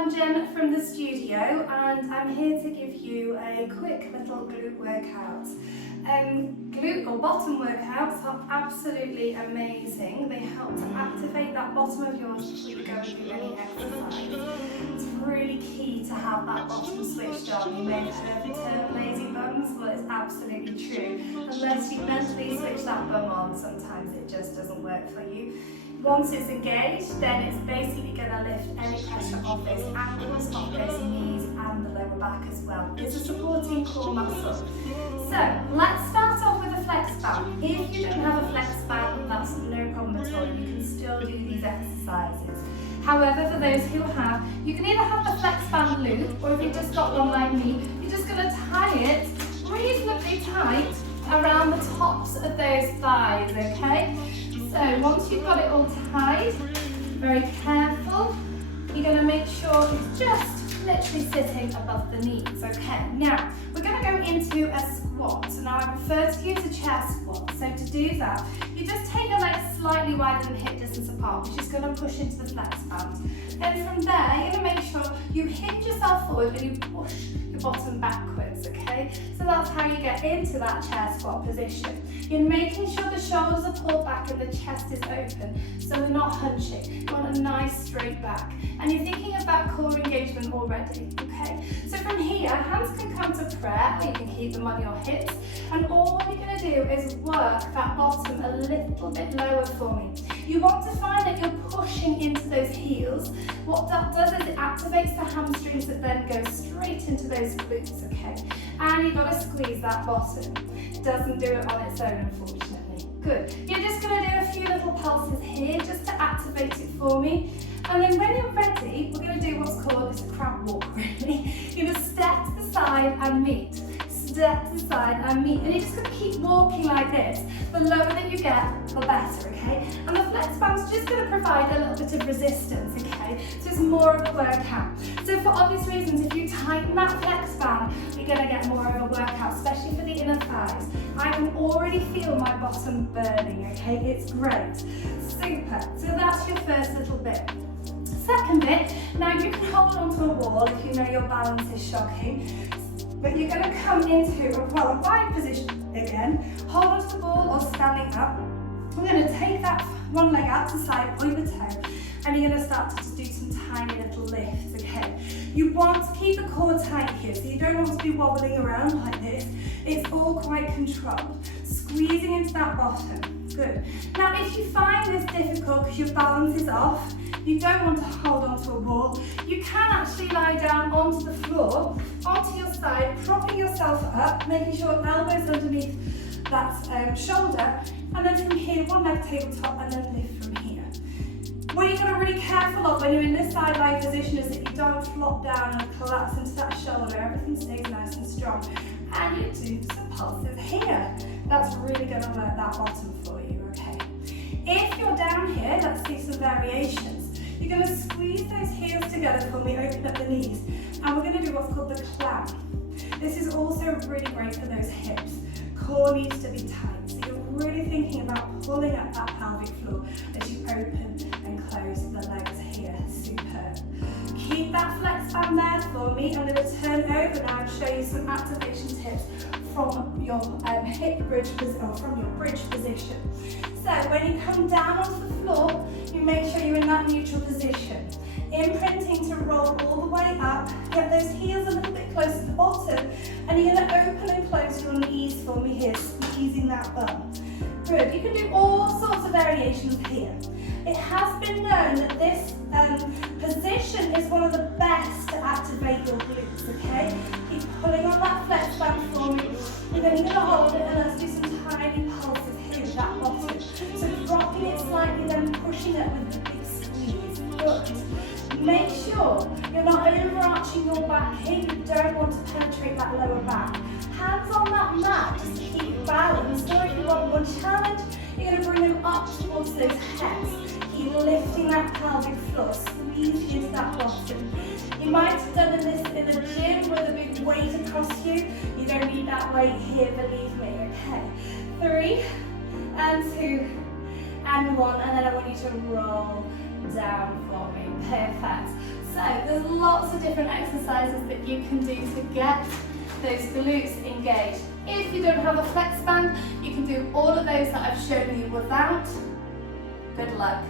I'm Jen from the studio and I'm here to give you a quick little glute workout. Glute or bottom workouts are absolutely amazing. They help to activate that bottom of yours before you go and do any exercise. It's really key to have that bottom switched on. You may have heard the term lazy bums, well it's absolutely true. Unless you mentally switch that bum on, sometimes it just doesn't work for you. Once it's engaged, then it's basically going to lift any pressure off those ankles, off those knees and the lower back as well. It's a supporting core muscle. So let's start off with a flex band. If you don't have a flex band, that's no problem at all. You can still do these exercises. However, for those who have, you can either have the flex band loop, or if you've just got one like me, you're just going to tie it reasonably tight around the tops of those thighs, okay? So once you've got it all tied, very careful, you're going to make sure it's just literally sitting above the knees, okay? Now, we're going to go into a squat. So now I prefer to use a chair squat. So to do that, you just take your legs slightly wider than hip distance apart, which is going to push into the flex band. Then from there, you're going to make sure you hinge yourself forward and you push your bottom backwards, okay? So that's how you get into that chair squat position. You're making sure the shoulders are pulled back and the chest is open, so we're not hunching. You want a nice straight back. And you're thinking about core engagement already, okay? So from here, hands can come to prayer, or you can keep them on your hips. And all you're going to do is work that bottom a little bit lower for me. You want to find that you're pushing into those heels. What that does is it activates the hamstrings that then go straight into those glutes, okay? And you've got to squeeze that bottom. It doesn't do it on its own, unfortunately. Good. You're just going to do a few little pulses here just to activate it for me. And then when you're ready, we're going to do what's called a crab walk, really. You're going to step to the side and meet. Step to the side and meet. And you're just going to keep walking like this. The lower that you get, the better, okay? And the flex band's just going to provide a little bit of resistance, okay? So it's more of a workout. So for obvious reasons, if you tighten that flex band, you're going to get more of a workout, especially for the inner thighs. I can already feel my bottom burning, okay? It's great. Super. So that's your first little bit. Second bit, now you can hold onto a wall if you know your balance is shocking, but you're going to come into a wide position again, hold onto the wall or standing up. We're going to take that one leg out to the side, point the toe, and you're going to start to do some tiny little lifts, okay? You want to keep the core tight here, so you don't want to be wobbling around like this. It's all quite controlled. Squeezing into that bottom. Good. Now, if you find this difficult because your balance is off, you don't want to hold onto a wall, you can actually lie down onto the floor, onto your side, propping yourself up, making sure elbows underneath that shoulder, and then from here, one leg tabletop, and then lift from here. What you've got to be really careful of when you're in this side lying position is that you don't flop down and collapse into that shoulder. Everything stays nice and strong. And you do some pulses here. That's really going to work that bottom for you, okay? If you're down here, let's see some variations. You're going to squeeze those heels together for me, open up the knees. And we're going to do what's called the clam. This is also really great for those hips. Core needs to be tight. So you're really thinking about pulling up that pelvic floor as you open and close the legs here. Superb. Keep that flex band there for me. I'm going to turn over now and show you some activation tips from your hip bridge position, or from your bridge position. So when you come down onto the floor, you make sure you're in that neutral position. Imprinting to roll all the way up, get those heels a little bit closer to the bottom, and you're going to open and close your knees for me here, squeezing that bum. Good. You can do all sorts of variations here. It has been known that this position is one of the best to activate your glutes, okay? Keep pulling on that flex band for me. You're then going to hold it and let's do some tiny pulses here with that bottom. So dropping it slightly, then pushing it with the big squeeze. Good. Make sure you're not overarching your back here. You don't want to penetrate that lower back. Hands on that mat, just keep balance. So if you want more challenge, you're going to bring them up towards those hips. Keep lifting that pelvic floor, squeeze into that bottom. You might have done this in the gym with a big weight across you. You don't need that weight here, believe me, okay? 3, and 2, and 1, and then I want you to roll down for me. Perfect. So there's lots of different exercises that you can do to get those glutes engaged. If you don't have a flex band, you can do all of those that I've shown you without. Good luck.